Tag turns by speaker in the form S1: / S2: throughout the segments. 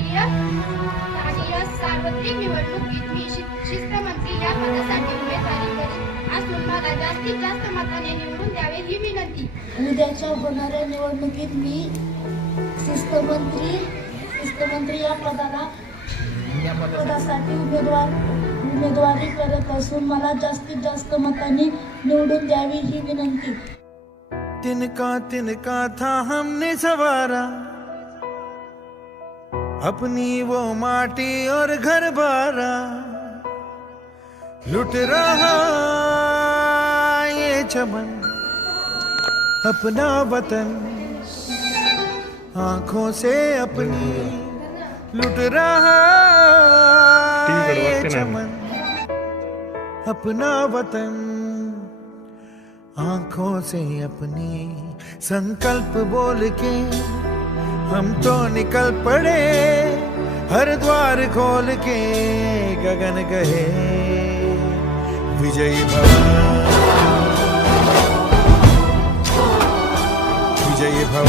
S1: स्थानीय स्थानीय सार्वत्रिक निवडणुकीत मी शि- शिस्तमंत्री या पदासाठी उमेदवारी करीत असून मला जास्तीत जास्त मताने निवडून द्यावे ही विनंती.
S2: उद्याच्या होणाऱ्या निवडणुकीत मी शिस्तमंत्री शिस्तमंत्री या पदाला पदासाठी उमेदवार उमेदवारी करत असून मला जास्तीत जास्त मतांनी निवडून द्यावी ही विनंती.
S3: तिनका तिनका था हमने सवारा. अपनी वो माटी और घर बारा। लुट रहा ये चमन अपना वतन। आँखों से अपनी लुट रहा ये चमन अपना वतन। आँखों से अपनी संकल्प बोल के हम तो निकल पड़े हर द्वार खोल के गगन गए विजय भवन विजय भव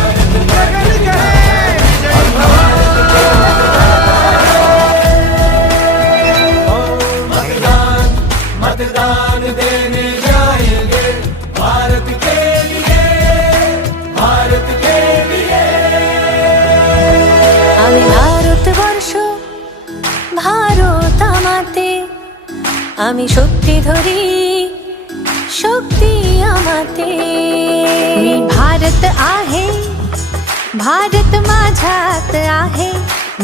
S4: আমি শক্তি ধরি शक्ती আমাতে मी भारत आहे भारत माझ्यात आहे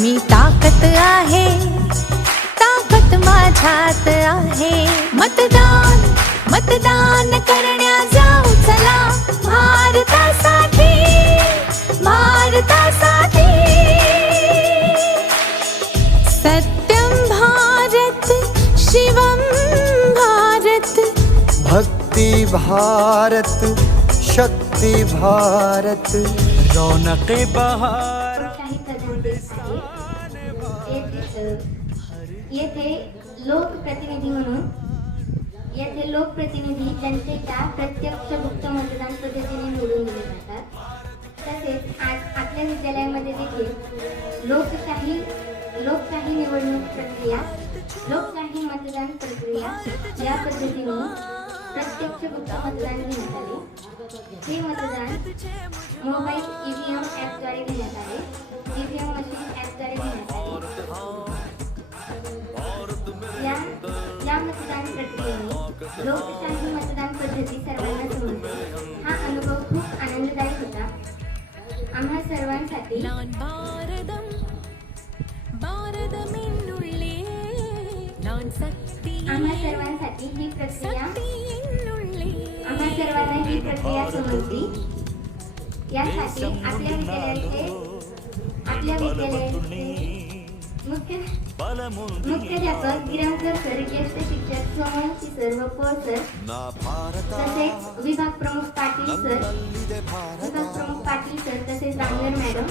S4: मी ताकद आहे ताकद माझ्यात आहे मतदान मतदान करण्या जाऊ चला
S3: भक्ति भारत शक्ति भारत। रौनक बहार।
S5: येथे येथे लोकप्रतिनिधी म्हणून येथे लोकप्रतिनिधी जनतेच्या प्रत्यक्ष गुप्त मतदान पद्धतीने निवडून दिले जातात. तसेच आज आपल्या विद्यालयामध्ये देखील लोकशाही लोकशाही निवडणूक प्रक्रिया लोकशाही मतदान प्रक्रिया या पद्धतीने प्रत्यक्ष मतदान घेण्यात आले हे मतदान मोबाईल ई व्ही एम घेण्यात आले ई व्ही एम मशीन ॲपद्वारे घेण्यात आले या या मतदान प्रक्रियेने लोकशाही मतदान पद्धती सर्वांना समजली हा अनुभव खूप आनंददायक होता आम्हा सर्वांसाठी आम्हा सर्वांसाठी ही प्रक्रिया सर्वांना ही प्रक्रिया समजली. यासाठी आपल्या विद्यालयाचे आपल्या विद्यालयाचे मुख्य मुख्याध्यापक सर ज्येष्ठ शिक्षक सोमवंशी सर व पो सर तसेच विभाग प्रमुख पाटील सर. विभाग प्रमुख पाटील सर तसेच रांगण मॅडम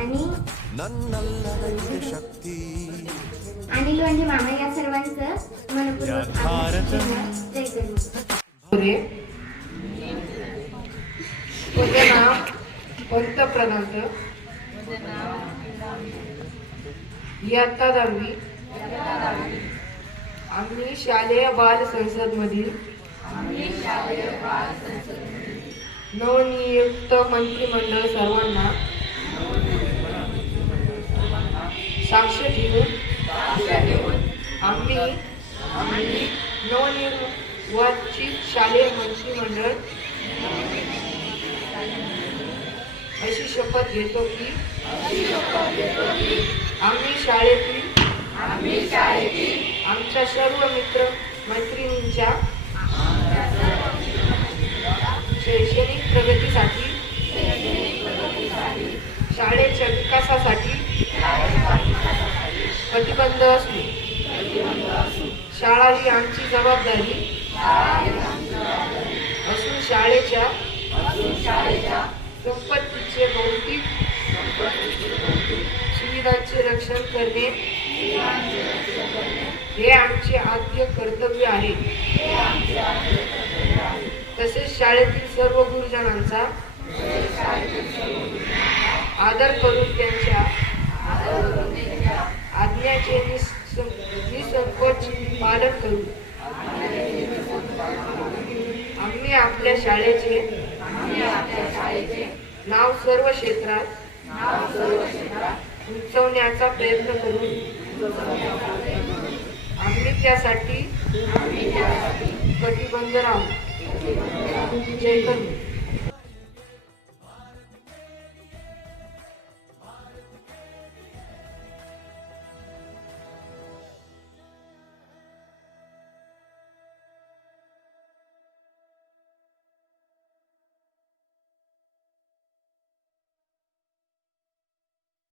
S5: आणि अनिल म्हणजे मामा या सर्वांचं मनपूर्वक. जय
S6: पुरे माझं नाव पंतप्रधान इयत्ता दहावी. आम्ही शालेय बाल संसद मधील नवनियुक्त मंत्रिमंडळ सर्वांना साक्ष ठेवून आम्ही नवनिर्वाचित शालेय मंत्रिमंडळ अशी शपथ घेतो की आम्ही शाळेतील आमच्या सर्व मित्र मैत्रिणींच्या शैक्षणिक प्रगतीसाठी शाळेच्या विकासासाठी प्रतिबंध असू. शाळा ही आमची जबाबदारी. असून शाळेच्या सुविधांचे रक्षण करणे हे आमचे आद्य कर्तव्य आहे. तसेच शाळेतील सर्व गुरुजनांचा आदर करून त्यांच्या आज्ञाचे निसंकोच पालन करू. आम्ही आपल्या शाळेचे नाव सर्व क्षेत्रात उंचवण्याचा प्रयत्न करून आम्ही त्यासाठी कटिबंध राहू. जय करू